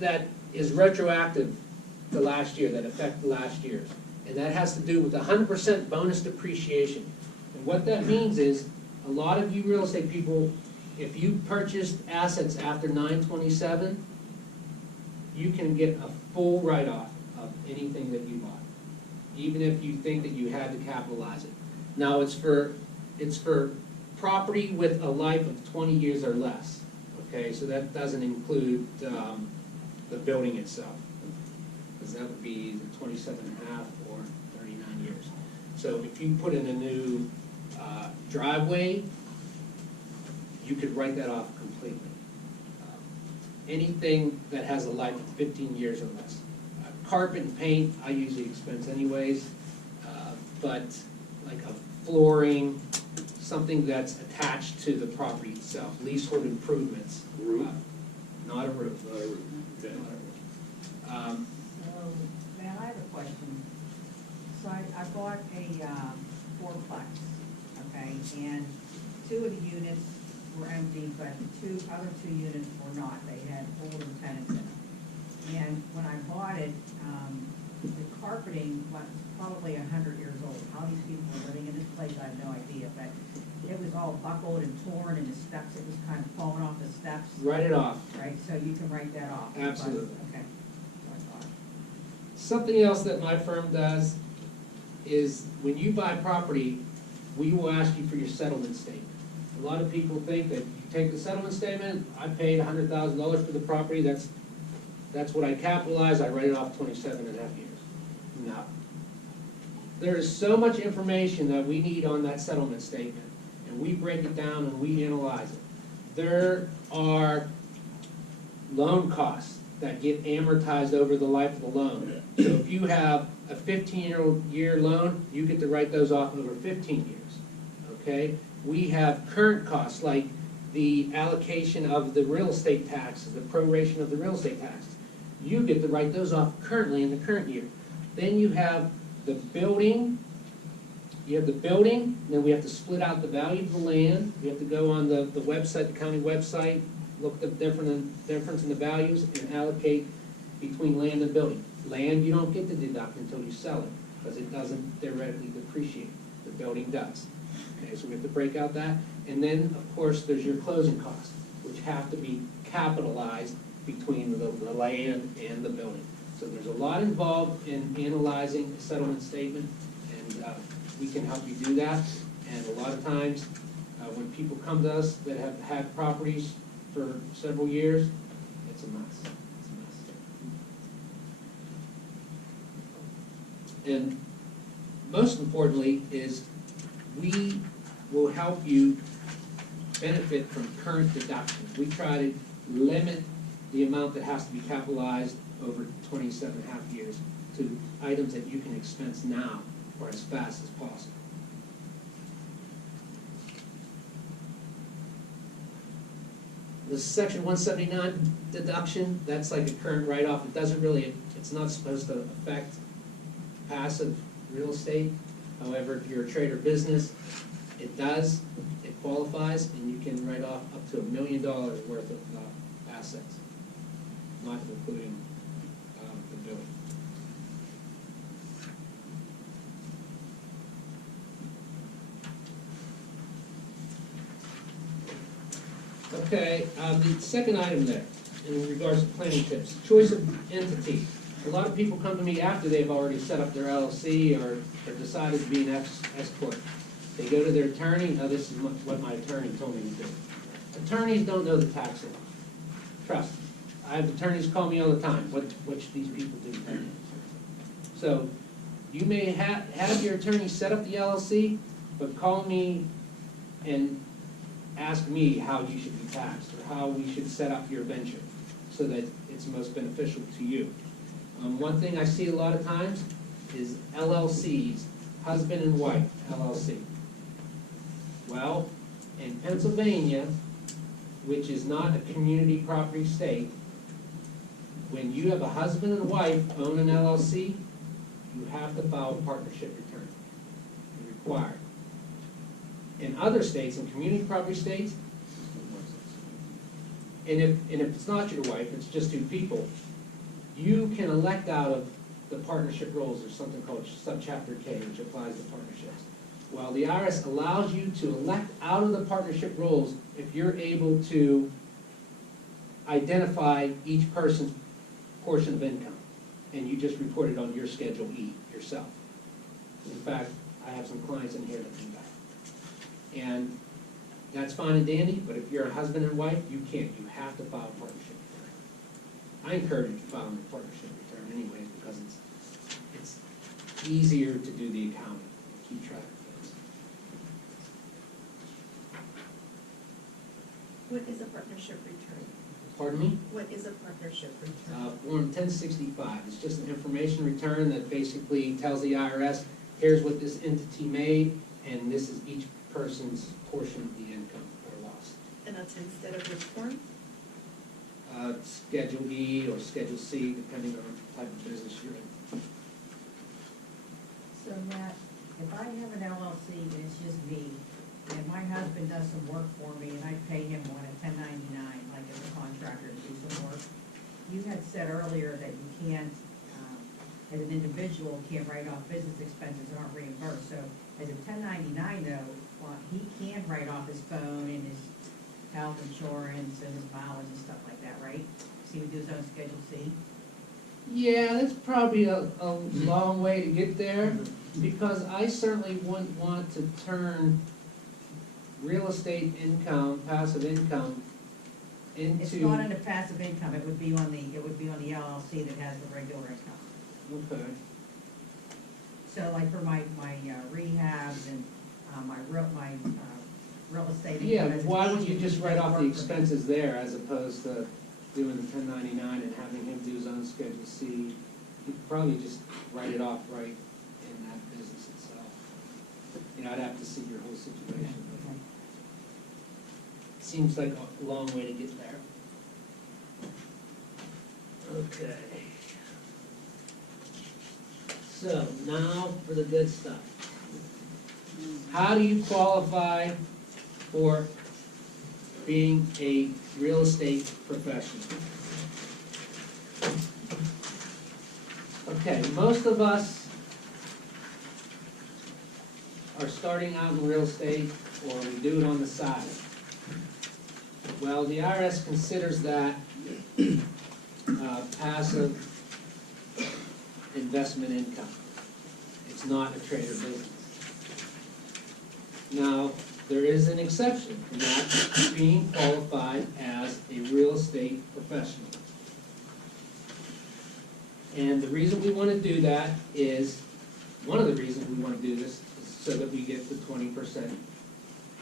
that is retroactive to last year, that affect last year's. And that has to do with 100% bonus depreciation. And what that means is, a lot of you real estate people, if you purchased assets after 9/27, you can get a full write-off of anything that you bought, even if you think that you had to capitalize it. Now, it's for property with a life of 20 years or less, okay? So that doesn't include the building itself, because that would be the 27.5 or 39 years. So if you put in a new driveway, you could write that off completely. Anything that has a life of 15 years or less. Carpet and paint, I usually expense anyways, but like a flooring, something that's attached to the property itself, leasehold improvements. Roof? Not a roof. Not a roof, okay. Not a roof. So, Matt, I have a question. So I bought a fourplex, okay, and 2 of the units were empty, but the other two units were not. They had older tenants in them. And when I bought it, the carpeting was probably 100 years old. How these people are living in this place, I have no idea, but it was all buckled and torn, and the steps, it was kind of falling off the steps. Write it off. Right, so you can write that off. Absolutely. Okay. So I thought. Something else that my firm does is when you buy property, we will ask you for your settlement statement. A lot of people think that you take the settlement statement, I paid $100,000 for the property, that's what I capitalize, I write it off 27.5 years. No. There is so much information that we need on that settlement statement, and we break it down and we analyze it. There are loan costs that get amortized over the life of the loan. So if you have a 15-year loan, you get to write those off over 15 years, okay? We have current costs, like the allocation of the real estate taxes, the proration of the real estate taxes. You get to write those off currently in the current year. Then you have the building, then we have to split out the value of the land. We have to go on the website, the county website, look at the difference in the values and allocate between land and building. Land you don't get to deduct until you sell it, because it doesn't theoretically depreciate. The building does. Okay, so we have to break out that. And then, of course, there's your closing costs, which have to be capitalized between the land and the building. So there's a lot involved in analyzing a settlement statement, and we can help you do that. And a lot of times, when people come to us that have had properties for several years, it's a mess. It's a mess. And most importantly is we will help you benefit from current deductions. We try to limit the amount that has to be capitalized over 27.5 years to items that you can expense now or as fast as possible. The section 179 deduction, that's like a current write-off. It doesn't really, it's not supposed to affect passive real estate. However, if you're a trade or business, it does, it qualifies, and you can write off up to $1 million worth of assets, not including the building. Okay, the second item there, in regards to planning tips, choice of entity. A lot of people come to me after they've already set up their LLC or decided to be an S-corp. They go to their attorney, now this is what my attorney told me to do. Attorneys don't know the tax law. Trust me. I have attorneys call me all the time, which these people do. So you may have your attorney set up the LLC, but call me and ask me how you should be taxed or how we should set up your venture so that it's most beneficial to you. One thing I see a lot of times is LLCs, husband and wife LLC. Well, in Pennsylvania, which is not a community property state, when you have a husband and wife own an LLC, you have to file a partnership return. It's required. In other states, in community property states, if it's not your wife, it's just two people, you can elect out of the partnership roles. There's something called subchapter K, which applies to partnerships. Well, the IRS allows you to elect out of the partnership roles if you're able to identify each person's portion of income, and you just report it on your Schedule E yourself. In fact, I have some clients in here that do that. And that's fine and dandy, but if you're a husband and wife, you can't. You have to file a partnership return. I encourage you to file a partnership return anyways, because it's easier to do the accounting, keep track of things. What is a partnership return? Pardon me? What is a partnership return? Form 1065, it's just an information return that basically tells the IRS, here's what this entity made, and this is each person's portion of the income or loss. And that's instead of which form? Schedule E or Schedule C, depending on the type of business you're in. So Matt, if I have an LLC and it's just me, and my husband does some work for me, and I pay him on a 1099, like as a contractor to do some work, you had said earlier that you can't, as an individual, can't write off business expenses that aren't reimbursed. So as a 1099 though, well, he can write off his phone and his health insurance and his mileage and stuff like that, right? So he would do his own Schedule C? Yeah, that's probably a long way to get there, because I certainly wouldn't want to turn real estate income, passive income, into. It's not under passive income, it would be on the LLC that has the regular income. Okay. So like for my rehabs and my real estate. Yeah, income, but it's why wouldn't you easy just to write make off work the for me. expenses there as opposed to doing the 1099 and having him do his own Schedule C? You could probably just write it off right in that business itself. You know, I'd have to see your whole situation, but it seems like a long way to get there. Okay. So now for the good stuff. How do you qualify for being a real estate professional? Okay, most of us are starting out in real estate, or we do it on the side. Well, the IRS considers that passive investment income. It's not a trader business. Now, there is an exception, and that's being qualified as a real estate professional. And the reason we want to do that is, one of the reasons we want to do this is so that we get the 20%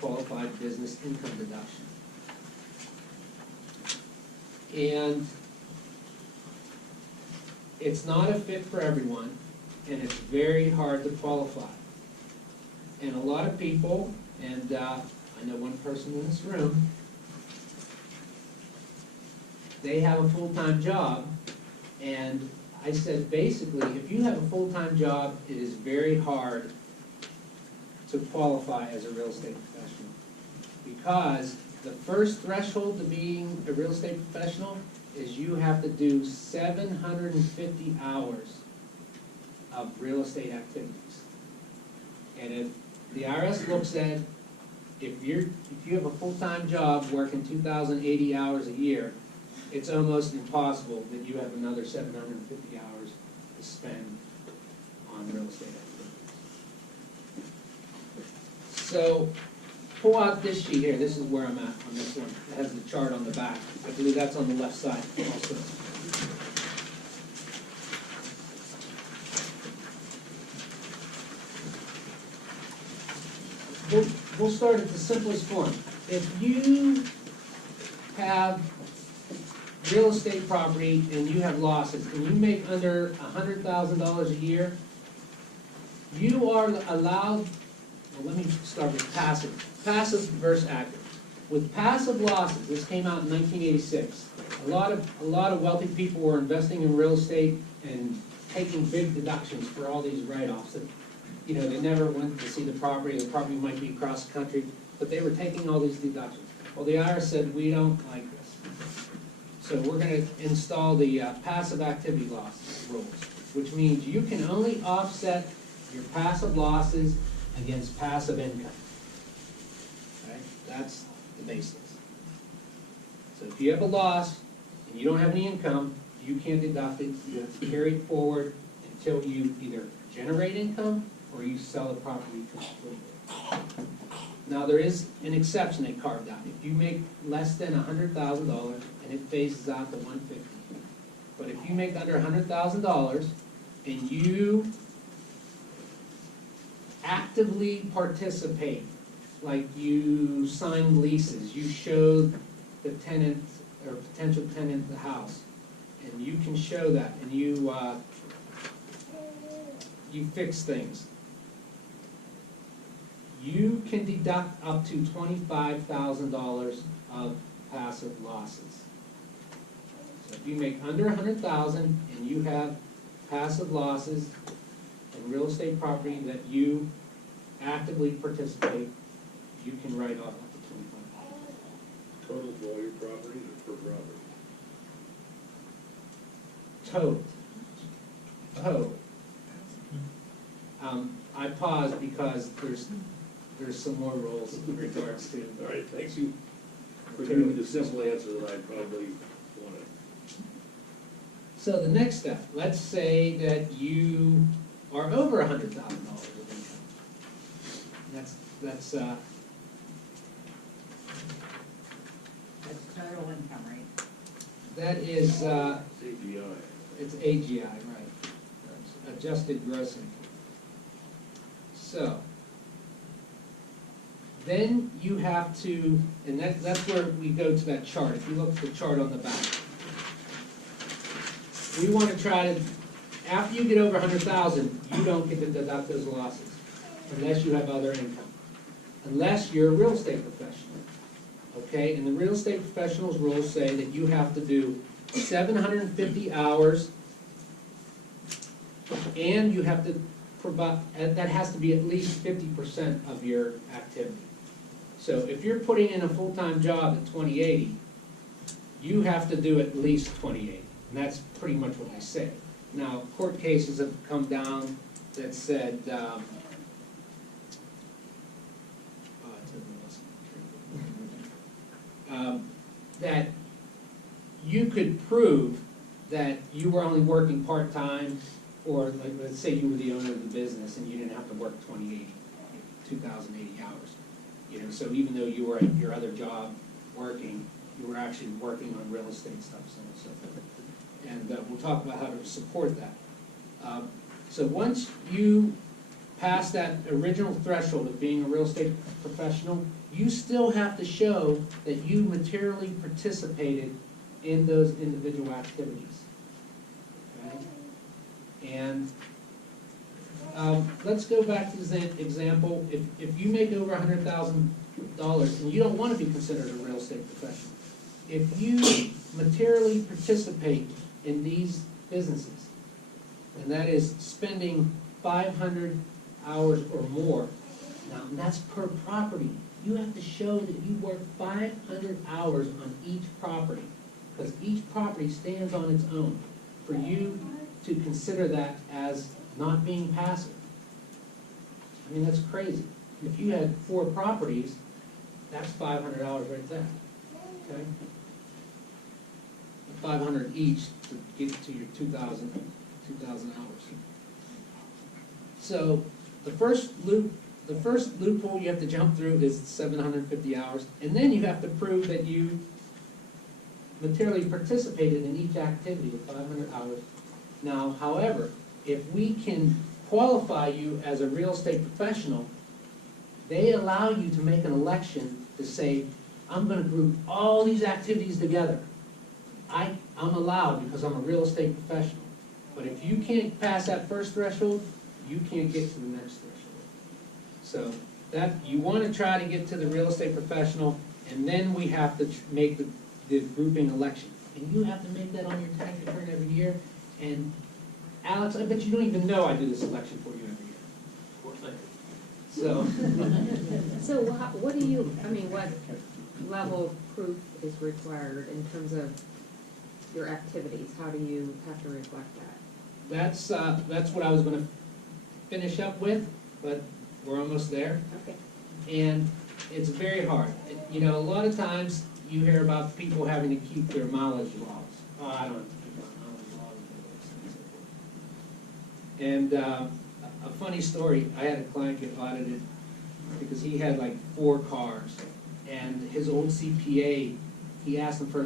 qualified business income deduction. And it's not a fit for everyone, and it's very hard to qualify. And a lot of people, and I know one person in this room, they have a full-time job, and I said basically, if you have a full-time job, it is very hard to qualify as a real estate professional. Because the first threshold to being a real estate professional is you have to do 750 hours of real estate activities. And if the IRS looks at, if you have a full-time job working 2,080 hours a year, it's almost impossible that you have another 750 hours to spend on real estate activities. So, pull out this sheet here. This is where I'm at on this one. It has the chart on the back. I believe that's on the left side also. We'll start at the simplest form. If you have real estate property and you have losses and you make under $100,000 a year, you are allowed, well, let me start with passive. Passive versus active. With passive losses, this came out in 1986. A lot of wealthy people were investing in real estate and taking big deductions for all these write-offs. And, you know, they never went to see the property might be across the country, but they were taking all these deductions. Well, the IRS said, we don't like this. So we're gonna install the passive activity loss rules, which means you can only offset your passive losses against passive income. Right? That's the basics. So if you have a loss and you don't have any income, you can't deduct it, you have to carry it forward until you either generate income or you sell the property completely. Now, there is an exception they carved out. If you make less than $100,000 and it phases out to $150,000. But if you make under $100,000 and you actively participate, like you sign leases, you show the tenant or potential tenant the house, and you can show that, and you fix things, you can deduct up to $25,000 of passive losses. So if you make under $100,000 and you have passive losses in real estate property that you actively participate, you can write off up to $25,000. Total of all your property or per property? Total. I paused because there's some more rules in regards to. All right, thanks you for giving me the simple answer that I probably wanted. So the next step, let's say that you are over $100,000 of income. That's That's total income, right? that is, CGI. it's AGI, right? That's adjusted gross income. So, then you have to, and that's where we go to that chart. If you look at the chart on the back. We want to try to, after you get over 100,000, you don't get to deduct those losses unless you have other income. Unless you're a real estate professional. Okay, and the real estate professionals rules say that you have to do 750 hours and you have to provide, that has to be at least 50% of your activity. So if you're putting in a full-time job at 2080, you have to do at least 2080, and that's pretty much what they say. Now, court cases have come down that said, that you could prove that you were only working part-time, or like, let's say you were the owner of the business and you didn't have to work 2,080 hours. You know, so even though you were at your other job working, you were actually working on real estate stuff, so on and so forth. And we'll talk about how to support that. So once you pass that original threshold of being a real estate professional, you still have to show that you materially participated in those individual activities. Okay? And let's go back to the example. If you make over $100,000 and you don't want to be considered a real estate professional, if you materially participate in these businesses, and that is spending 500 hours or more, now that's per property. You have to show that you work 500 hours on each property, because each property stands on its own, for you to consider that as not being passive. I mean, that's crazy. If you had 4 properties, that's 500 hours right there, okay? 500 each to get to your 2,000 hours. So the first loophole you have to jump through is 750 hours, and then you have to prove that you materially participated in each activity of 500 hours. Now, however, if we can qualify you as a real estate professional, they allow you to make an election to say, I'm going to group all these activities together. I'm allowed because I'm a real estate professional. But if you can't pass that first threshold, you can't get to the next threshold. So that you want to try to get to the real estate professional, and then we have to make the grouping election. And you have to make that on your tax return every year. And Alex, I bet you don't even know I do this election for you every year. Of course I do. So. So what do you, I mean, what level of proof is required in terms of your activities? How do you have to reflect that? That's what I was gonna finish up with, but we're almost there. Okay. And it's very hard. You know, a lot of times you hear about people having to keep their mileage logs. Oh, I don't have to keep my mileage logs. And a funny story, I had a client get audited because he had like 4 cars. And his old CPA, he asked him for his